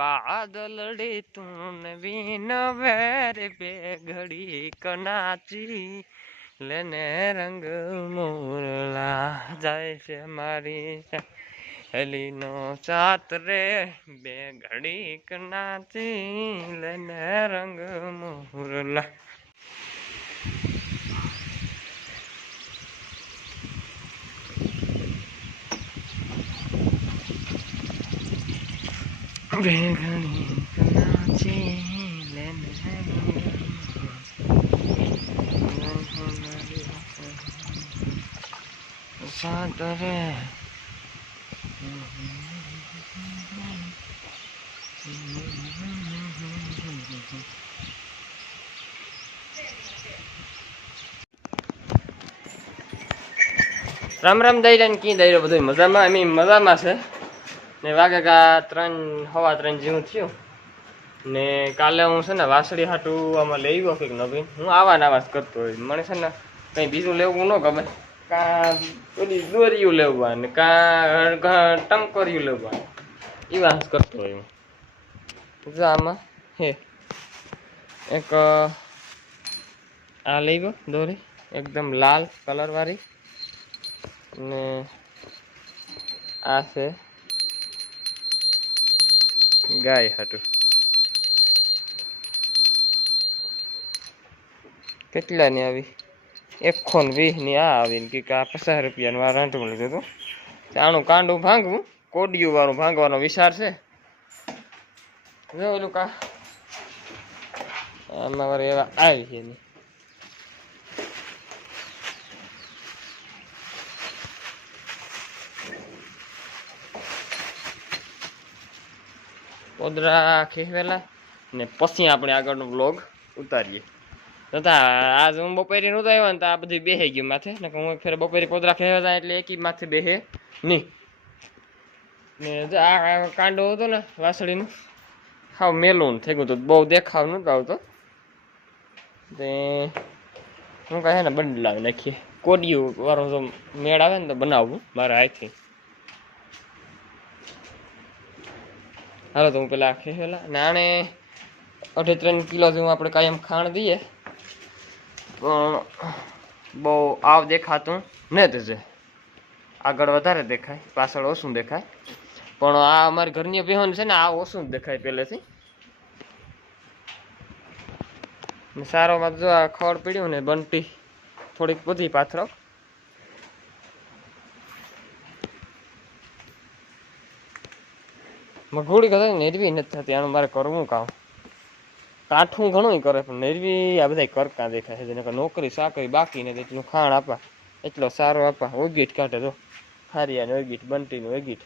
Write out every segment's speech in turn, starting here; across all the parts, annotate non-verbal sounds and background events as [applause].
બાદલડી તું વિન વેર બે ઘડી કનાચી. લેને રંગ મોરલા જાય છે મારી. હેલીનો સાત રે બે ઘડી કનાચી. લેને રંગ મોરલા Santare. રામ રામ દઈ રહ્યા કી દઈ રહ્યો બધું મજામાં એમ મજામાં છે ને વાગે કા ત્રણ, હવા ત્રણ જેવું થયું. ને કાલે હું છે ને વાસળી હાટું આમાં લઈ ગયો કંઈક નવીન. હું આવા ને આવા જ કરતો હોય. મને છે ને કંઈ બીજું લેવું ન ગમે. કાં પેલી દોરીયું લેવા ને કાં ટંકરિયું લેવા. જ કરતો હોય હું. જો આમાં, હે. એક આ લઈ ગયો દોરી. એકદમ લાલ કલરવાળી. ને આ છે ગાય હાટું. કેટલાની આવી? એકસો ને વીસની આ આવી ને કે આ પચાસ રૂપિયાનું આ રાંટું લીધું હતું. આનું કાંડું ભાંગવું કોડિયું વાળું ભાંગવાનો વિચાર છે. જો ઓલું કા. આમાં મારે એવા આવી છે ની. પોદરા ખેવેલા ને પછી આપણે આગળનો બ્લોગ ઉતારીએ. તથા આજ હું બપોરે નહોતો આવ્યો ને તો આ બધું બેહી ગયું માથે. ને હું ફેર બપોરે પોદરા ખેવા જાય એટલે એકી માથે બેહે નહીં. ને આ કાંડો હતો ને વાસળીનું, હાવ મેલું થઈ ગયું હતું બહુ દેખાવ નહોતો આવતો. તે હું કહે ને બદલાવી નાખીએ. કોડિયું વાળો જો મેળ આવે ને તો બનાવવું મારા હાથથી હાલો તો હું પેલા ખેલા નાણે અઢી ત્રણ કિલો જેવું આપણે કાયમ ખાણ દઈએ. પણ બહુ આવ દેખાતું ને તે આગળ વધારે દેખાય, પાછળ ઓછું દેખાય. પણ આ અમારી ઘરની બહેન છે ને, આ ઓછું જ દેખાય પહેલેથી. સારો માં જો આ ખડ પીડ્યું ને, બંટી થોડીક બધી પાથરો. મગોડી કદાચ નેરવી નથી થતી આનું મારે કરવું કામ? કાઠું ઘણું કરે પણ નેરવી આ બધા કરતા દેખાય છે નોકરી સાકરી બાકી નથી એટલું ખાણ આપા એટલો સારો આપા ઓગીટ કાઢે તો હારિયાનું ઓગીટ બંટીનું ઓગીટ.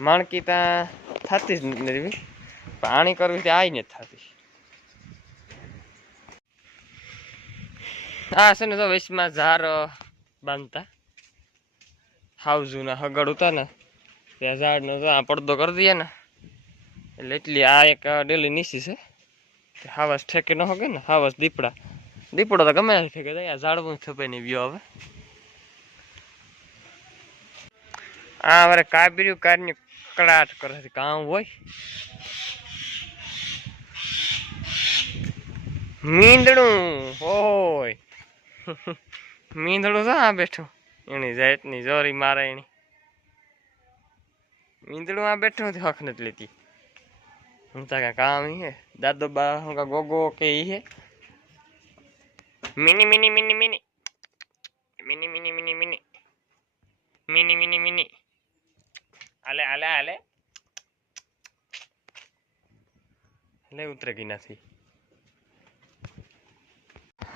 માણકી ત્યાં થતી જ નથી નેરવી. પાણી કરવી ત્યાં આઈ નથી થતી. આ છે ને તો વૈશમાં ઝાર અ, બાંધતા જૂના હગડ ઉતા ને, ત્યાં ઝાડનો ત્યાં પડદો કરી દઈએ ને. એટલે એટલી આ એક ડેલી નીસી છે. હાવસ ઠેકે ન હોગે ને, હાવસ દીપડા. દીપડો તો ગમે ફેંકે જાય આ ઝાડવું થપે નહીં વ્યો હવે. આ વરે કાબર્યું કારની કડાટ કરે છે, કામ હોય. મીંદડું હોય. મીંદડું તો આ બેઠું. એની જાતની જોરી મારે એની. મીંદડું આ બેઠું નથી હખ નથી લેતી. હું તા કાંઈ કામ હે. દાદો બા, હું કા ગોગો કે ઈ હે. મિની મિની મિની મિની. મિની મિની મિની મિની. મિની મિની મિની. આલે આલે આલે. લે ઉતરે ગઈ નથી.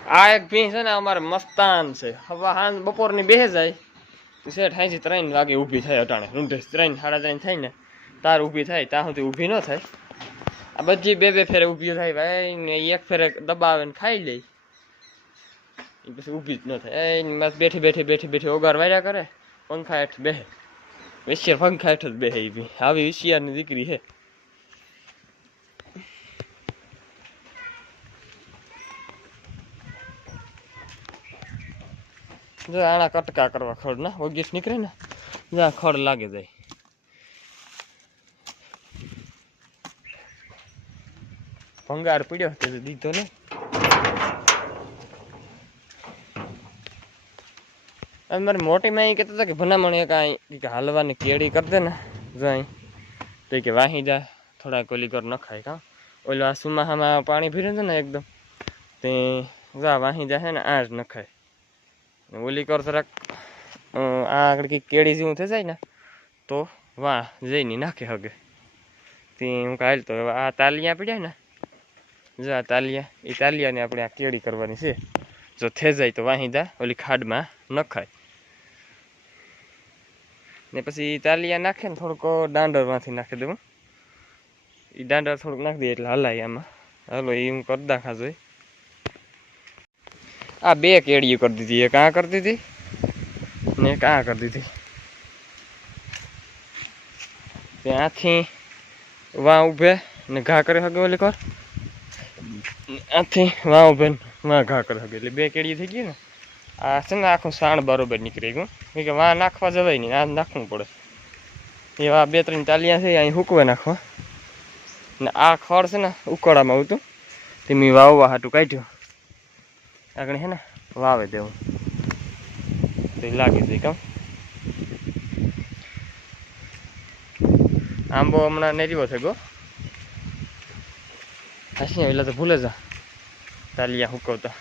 આ એક ભીંસ છે ને, અમારે મસ્તાન છે. હવે હાંજ બપોરની બે જાય શેઠ હાંજી ત્રણ વાગે ઊભી થાય અટાણે. રૂંઢે ત્રણ, સાડા ત્રણ થાય ને, તાર ઊભી થાય, ત્યાં સુધી ઊભી ન થાય. આ બધી બે બે ફેરે ઊભી થાય, ભાઈ, ને એક ફેરે દબાવે ને ખાઈ લે. પછી ઊભી જ ન થાય. એ બસ બેઠી બેઠી બેઠી બેઠી ઓગાર વાર્યા કરે, પંખા હેઠ બેહે. વિશિયર પંખા હેઠ જ બેહે એ આવી વિશિયારની દીકરી હે. જો આણા કટકા કરવા ખડ ના, ઓગીસ નીકળે ને જ્યાં ખડ લાગે જાય. ભંગાર પીડ્યો તે દીધો ને. મારી મોટી માં કહેતા હતા કે ભલામણ એક અહીં કે હાલવાની કેળી કરી દે ને, જો તો કે વાહી જા થોડા કોલી કર ન ખાય કા. ઓલું આ સુમાહામાં પાણી ભીરે છે ને એકદમ, તે જા વાહી જાય ને આ જ ન ખાય ઓલી કર જરાક આ આગળ કંઈક કેળી જેવું થઈ જાય ને, તો વાહ, જઈને નાખે હગે. તે હું કાલ તો આ તાલિયા પડ્યા ને, જો આ તાલિયા, એ તાલિયાને આપણે આ કેળી કરવાની છે. જો થઈ જાય તો વાહી દા, ઓલી ખાડમાં નખાય. ને પછી તાલિયા નાખે ને થોડુંક દાંડરમાંથી નાખી દેવું એ દાંડર થોડુંક નાખી દઈએ એટલે હલાય આમાં. હલો એ હું કરી દાખા જોઈ. આ બે કેળીઓ કરી દીધી. એક આ કરી દીધી ને આ કરી દીધી. ત્યાંથી વાં ઉભે ને ઘા કરી હગે ઓલી કર? આથી વાં ને વાં ઘા કરી હગે. એટલે બે કેળી થઈ ગઈ ને. આ છે ને આખું સાણ બરોબર નીકળી ગયું. કે વાં નાખવા જવાય નહીં, આ નાખવું પડે. એવા બે ત્રણ ચાલિયા છે, અહીં હુકવે નાખવા. ને આ ખડ છે ને ઉકળામાં આવતું. તે મેં વાવવા હાટું કાઢ્યું. આગળ હે ને વાવે દેવું. તો લાગી જાય કામ. આંબો હમણાં નેરીવો થઈ ગયો હશે એટલે તો ભૂલે જા. તાલિયા હુકવતા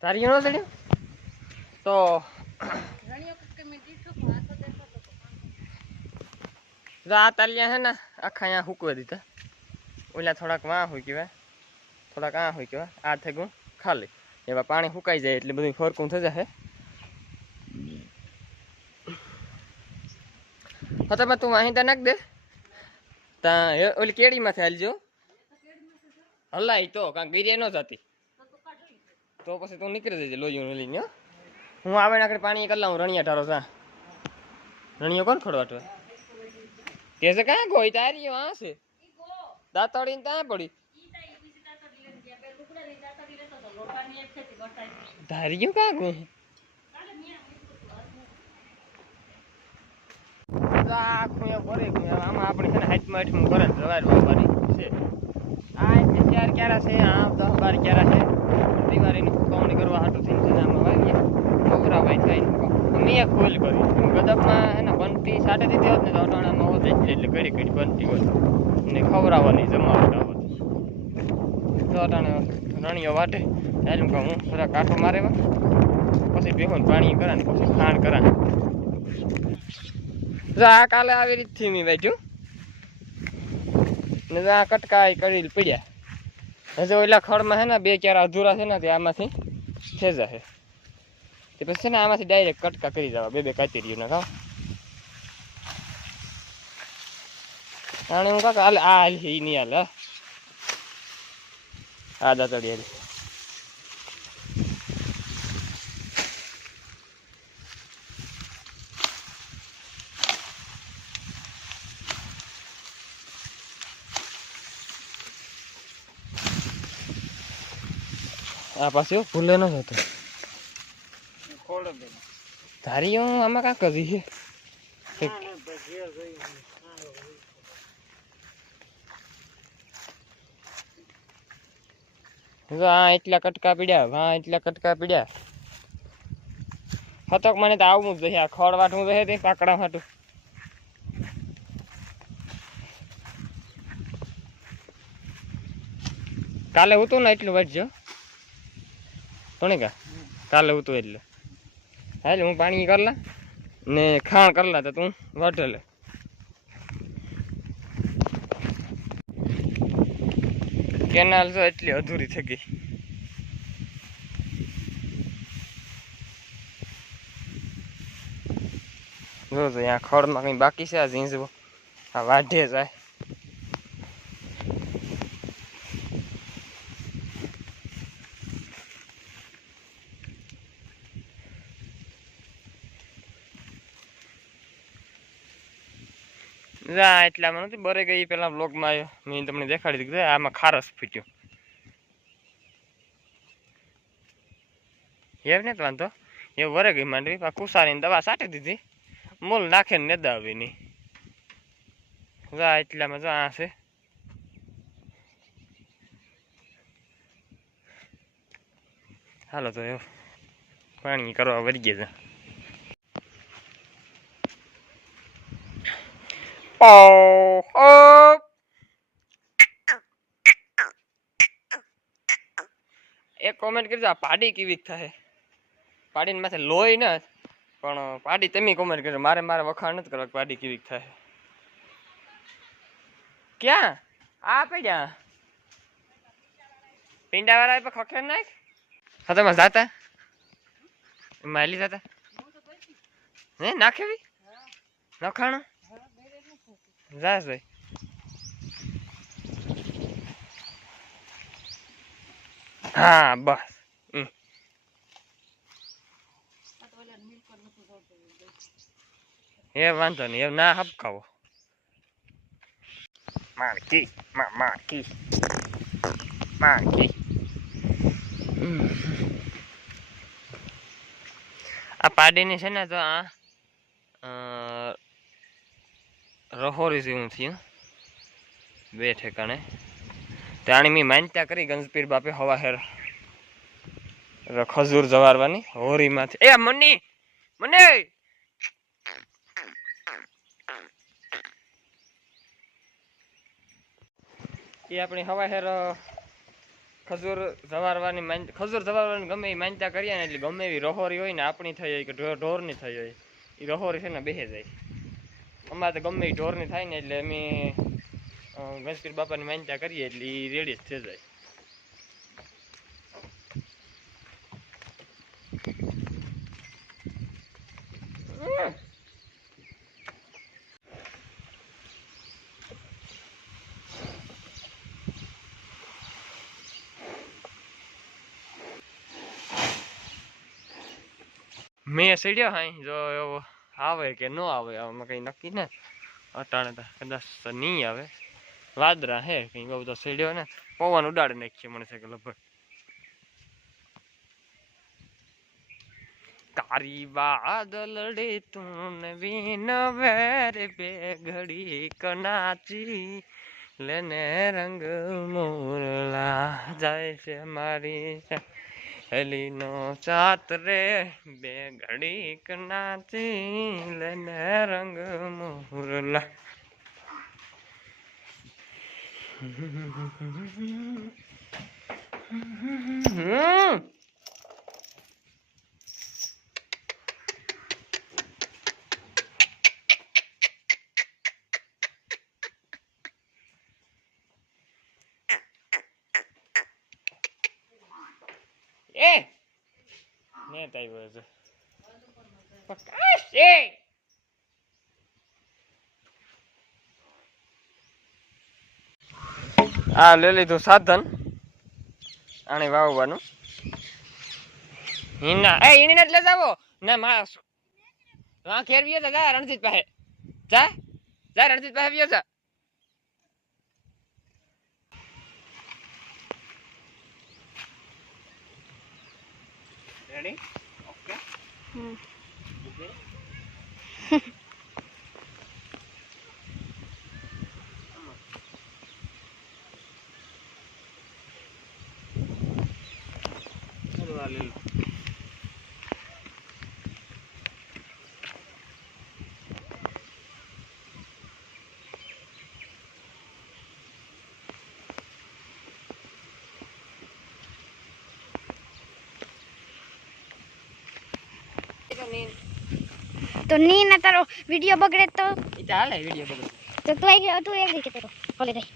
તારી નો ચડ્યો? તો આ તાલિયા છે ને આખા અહીંયા હુકવે દીધા. ઓલા થોડાક વાં હોય કહેવાય. થોડાક આ હોય કહેવાય આ થઈ ગયું ખાલી. એવા પાણી સુકાઈ જાય એટલે બધું ફરકું થઈ જશે. તમે તું વાહિંદા નાખ દે. તા એ ઓલી કેડીમાંથી હાલજો. હલાય તો, કાંક ગીરે ન જતી. તો પછી તું નીકળી જજે લોહીનું લઈને, હો. હું આવે ને આગળ પાણી કરી લાવું રણિયા ઠારો સા રણિયો કોણ ખોડવાટો કે છે કાં ગોઈ તારી આ છે ને ત્યાં પડી. ધાર્યું કાં ગઈ આખું એ ભરે આમાં આપણે છે ને હાથમાં હાથમાં કરે સવાર વાવવાની છે. આ એટલે ચાર ક્યારા છે આમ દસ બાર ક્યારા છે. દિવાળીની સુકવણી કરવા હાટું થઈને છે આમાં વાવીએ. ખવડાવાય થાય મેં એક ભૂલ કરી. હું ગદપમાં એને બનતી સાટે દીધી હોત ને તો અટાણામાં હોત એટલે એટલે કરી કરી બંટી હોત. ને ખવડાવવાની જમાવટ હોત તો અટાણે રણીઓ વાટે. એનું કહું હું થોડા કાંઠો મારે. પછી ભેગું પાણી કરા ને પછી ખાણ કરા આ કાલે આવી રીતથી મેં બેઠ્યું ને આ કટકા ય કરી પડ્યા. હજુ ઓલા ખડમાં છે ને, બે ચાર અધૂરા છે ને, તે આમાંથી છે જશે. તે પછી છે ને, આમાંથી ડાયરેક્ટ કટકા કરી જવા, બે બે કાચી રહ્યું ને ખાવ આને હું કાકા હાલ, આ હાલ નહીં હાલ, હા. દાતડી હાલ. આ પાછું? ફૂલે ન થતો ધારી હું આમાં કાં કરી છે? કંઈક એટલા કટકા પીડ્યા, હા, એટલા કટકા પીડ્યા. હતક મને તો આવું જ જોઈએ આ ખડ વાટવું જશે તે પાકડા વાટું. કાલે હતું ને એટલું વાટજો. તોણી કા કાલે ઉતો એટલે. હાલ હું પાણી કરલા ને ખાણ કરલા તો તું વાટેલે કેનાલ તો એટલી અધૂરી થઈ ગઈ. જો તો અહીંયા ખડમાં કંઈ બાકી છે, આ ઝીંઝવો. આ વાઢે જાય. જા એટલામાં નથી બરે ગઈ, પેલા બ્લોગમાં આવ્યો. મેં તમને દેખાડી દીધું આમાં ખારસ ફૂટ્યો. યાર, ને વાંધો. એ વરે ગઈ માંડવી પણ કુસારીને દવા સાટી દીધી. મૂલ નાખે ને દાવી નહીં જા, એટલામાં જો આ છે. હાલો તો એવું પાણી કરવા વળી ગયા છે ઓ ઓ એક કોમેન્ટ કરજો, આ પાડી કેવી થાય? પાડીને માથે લોહી ન પણ પાડી તમે કોમેન્ટ કરજો, મારે મારે વખાણ નથી કરવા કે પાડી કેવી થાય. ક્યાં? આ પડ્યા. પિંડા વાળા પર ખખેર નાખ. હા, તમે જાતા? માલી જાતા? હે નાખેવી નખાણું? ભાઈ હા બસ. એ વાંધો નહીં એવું ના હપકાવો માણકી માણકી માણકી. આ પાડીની છે ને તો આ રહોરી જેવું થયું. બે ઠેકાણે. તાણી મેં માનતા કરી ગંજપીર બાપે હવા હેર ખજૂર જવારવાની હોરીમાંથી. એ મની મને એ આપણી હવા હેર ખજૂર જવારવાની ખજૂર જવારવાની ગમે એ માનતા કરીએ ને એટલે ગમે એવી રહોરી હોય ને આપણી થઈ હોય કે ઢોર ઢોરની થઈ હોય. એ રહોરી છે ને બેસે જાય. અમારે તો ગમે ઢોરની થાય ને એટલે અમે ગણપતિ બાપાની માનતા કરીએ એટલે એ રેડી જ થઈ જાય. મેં સીડ્યો હાઈ જો, એવો આવે કે ન આવે, આમાં કંઈ નક્કી ને અટાણે તો કદાચ નહીં આવે. વાદરા હે, કંઈ બહુ તો સીડ્યો ને. પવન ઉડાડી નાખીએ મને છે કે લગભગ. કારી વાદલડે તું વિન વેર બે ઘડી કનાચી. લેને રંગ મોરલા જાય છે મારી. હેલીનો ચાત રે બે ઘડીક નાચી લેને રંગ મોરલા હમ. એ! નેત આવ્યો છે. પ્રકાશ એ આ લઈ લીધું સાધન. આને વાવવાનું. હિના. એ હિને એટલે જાવો. ના મારા હા ખેર વ્યો જા રણજીત પાસે જા? જા રણજીત પાસે વ્યો જા રેડી ઓકે [laughs] તો ની ના તારો વિડિયો બગડે તો ચાલે વિડિયો બગડે તો તું આવી તું આવી કે તારો ભલે જાય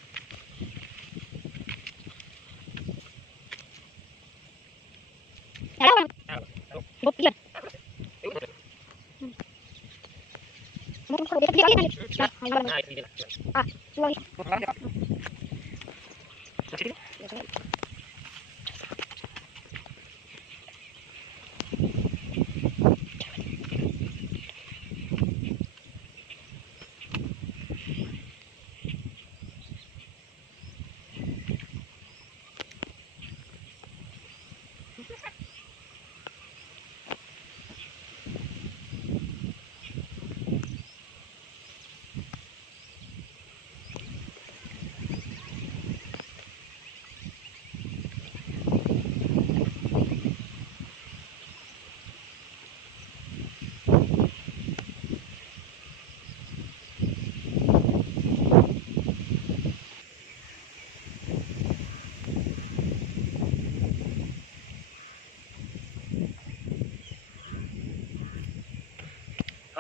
Ah,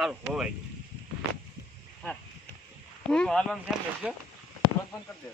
સારું હોવાઈ ગયું. હા. હાલવાનું રાખજો રોજ બંધ કરી દે